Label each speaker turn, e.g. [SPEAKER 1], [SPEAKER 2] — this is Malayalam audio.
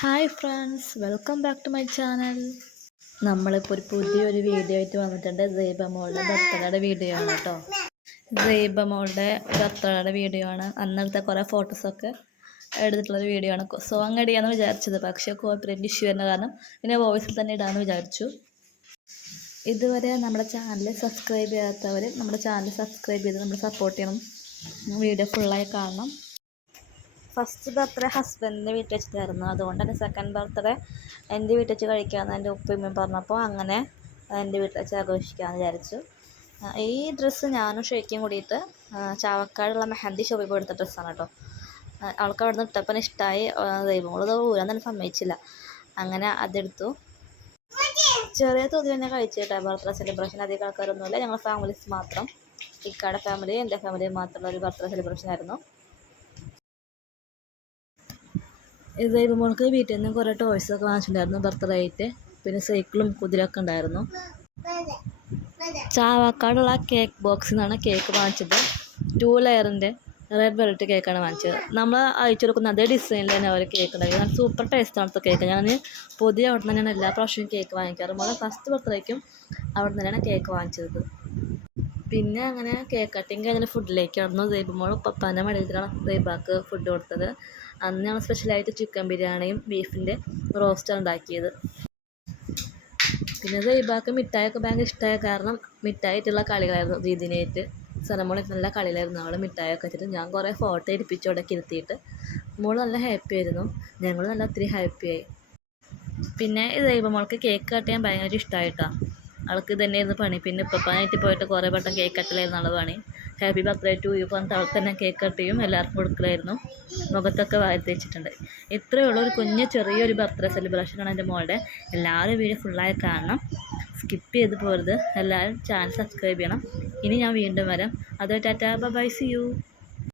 [SPEAKER 1] Hi friends welcome back to my channel നമ്മളിപ്പോൾ ഒരു പുതിയൊരു വീഡിയോ ആയിട്ട് വന്നിട്ടുണ്ട്. സൈബ മോളുടെ ബർത്ത്ഡേയുടെ വീഡിയോ ആണ് കേട്ടോ സൈബ മോളുടെ ബർത്ത്ഡേയുടെ വീഡിയോ ആണ്. അന്നത്തെ കുറേ ഫോട്ടോസൊക്കെ എടുത്തിട്ടുള്ളൊരു വീഡിയോ ആണ്. സോങ് ഇടിയാന്ന് വിചാരിച്ചത്. പക്ഷേ കോപ്പറേറ്റ് ഇഷ്യൂ എന്ന കാരണം പിന്നെ വോയിസിൽ തന്നെ ഇടാമെന്ന് വിചാരിച്ചു. ഇതുവരെ നമ്മുടെ ചാനൽ സബ്സ്ക്രൈബ് ചെയ്യാത്തവർ നമ്മുടെ ചാനൽ സബ്സ്ക്രൈബ് ചെയ്ത് നമ്മൾ സപ്പോർട്ട് ചെയ്യണം. വീഡിയോ ഫുള്ളായി കാണണം. ഫസ്റ്റ് ബർത്ത്ഡേ ഹസ്ബൻഡിന്റെ വീട്ടിൽ വെച്ചിട്ടായിരുന്നു. അതുകൊണ്ട് തന്നെ സെക്കൻഡ് ബർത്ത്ഡേ എന്റെ വീട്ടിൽ വെച്ച് കഴിക്കാമെന്ന് എന്റെ ഉപ്പയും പറഞ്ഞപ്പോൾ അങ്ങനെ എന്റെ വീട്ടിൽ വെച്ച് ആഘോഷിക്കാമെന്ന് വിചാരിച്ചു. ഈ ഡ്രസ്സ് ഞാനും ഷെയ്ക്കും കൂടിയിട്ട് ചാവക്കാടുള്ള മെഹന്തി ഷോപ്പിൽ പോയി എടുത്ത ഡ്രസ്സാണ് കേട്ടോ. അവൾക്ക് അവിടെ നിന്ന് ഇട്ടപ്പം ഇഷ്ടമായി ദൈവം ഇത് ഊരാൻ തന്നെ സമ്മതിച്ചില്ല. അങ്ങനെ അതെടുത്തു. ചെറിയ തോതിൽ തന്നെ കഴിച്ചു കേട്ടോ ബർത്ത്ഡേ സെലിബ്രേഷൻ അധികം ആൾക്കാരൊന്നുമില്ല. ഞങ്ങൾ ഫാമിലീസ് മാത്രം. ഇക്കാടെ ഫാമിലി എന്റെ ഫാമിലി മാത്രമുള്ള ഒരു ബർത്ത്ഡേ സെലിബ്രേഷൻ ആയിരുന്നു. ഇത് മോൾക്ക് വീട്ടിൽ നിന്ന് കുറേ ടോയ്സ് ഒക്കെ വാങ്ങിച്ചിട്ടുണ്ടായിരുന്നു ബർത്ത്ഡേ ആയിട്ട്. പിന്നെ സൈക്കിളും കുതിരയൊക്കെ ഉണ്ടായിരുന്നു. ചാവക്കാടുള്ള കേക്ക് ബോക്സിൽ നിന്നാണ് കേക്ക് വാങ്ങിച്ചത്. ടു ലെയറിന്റെ റെഡ് വെൽറ്റ് കേക്കാണ് വാങ്ങിച്ചത്. നമ്മൾ അയച്ചു കൊടുക്കുന്ന അതേ ഡിസൈനിൽ തന്നെ അവർ കേക്ക് ഉണ്ടാക്കി നല്ല സൂപ്പർ ടേസ്റ്റ് ആണ് കേക്ക് ഞാൻ പുതിയ അവിടെ തന്നെയാണ് എല്ലാ പ്രാവശ്യവും കേക്ക് വാങ്ങിക്കാറ്. മോളെ ഫസ്റ്റ് ബർത്ത്ഡേക്കും അവിടെ തന്നെയാണ് കേക്ക് വാങ്ങിച്ചത്. പിന്നെ അങ്ങനെ കേക്ക് കട്ടിങ് കഴിഞ്ഞ് ഫുഡിലേക്ക് ആയിരുന്നു ദൈബമോൾ പപ്പാന്റെ മടിയിലാണ് ദൈബാക്ക് ഫുഡ് കൊടുത്തത്. അന്ന് ഞങ്ങൾ സ്പെഷ്യലായിട്ട് ചിക്കൻ ബിരിയാണിയും ബീഫിന്റെ റോസ്റ്റാണ് ഉണ്ടാക്കിയത്. പിന്നെ ദൈബാക്ക് മിഠായിയൊക്കെ ഭയങ്കര ഇഷ്ടമായ കാരണം മിഠായിട്ടുള്ള കളികളായിരുന്നു. ദീദിനായിട്ട് സനമോളെ നല്ല കളിയിലായിരുന്നു. അവൾ മിഠായിയൊക്കെ വെച്ചിട്ട് ഞാൻ കുറേ ഫോട്ടോ എടുപ്പിച്ചു അവിടെ ഇരുത്തിയിട്ട് മോൾ നല്ല ഹാപ്പി ആയിരുന്നു. ഞങ്ങൾ നല്ല ഒത്തിരി ഹാപ്പിയായി പിന്നെ ദൈവമോൾക്ക് കേക്ക് കട്ട് ചെയ്യാൻ ഭയങ്കര ഇഷ്ടമായിട്ടാണ് അവൾക്ക് തന്നെയായിരുന്നു പണി. പിന്നെ ഉപ്പപ്പാനായിട്ട് പോയിട്ട് കുറേ വട്ടം കേക്ക് കട്ടിലായിരുന്നു അവളെ പണി. ഹാപ്പി ബർത്ത്ഡേ ടു യു പറഞ്ഞിട്ട് അവൾക്ക് തന്നെ കേക്ക് കട്ട് ചെയ്യും. എല്ലാവർക്കും കൊടുക്കലായിരുന്നു. മുഖത്തൊക്കെ വാരി തേച്ചിട്ടുണ്ട്. ഇത്രയേ ഉള്ളൂ. ഒരു കുഞ്ഞ് ചെറിയൊരു ബർത്ത്ഡേ സെലിബ്രേഷൻ ആണ് എന്റെ മോളുടെ. എല്ലാവരും വീഡിയോ ഫുള്ളായി കാണണം. സ്കിപ്പ് ചെയ്ത് പോരുത്. എല്ലാവരും ചാനൽ സബ്സ്ക്രൈബ് ചെയ്യണം. ഇനി ഞാൻ വീണ്ടും വരാം. അതുപോലെ ടാറ്റാ. By C U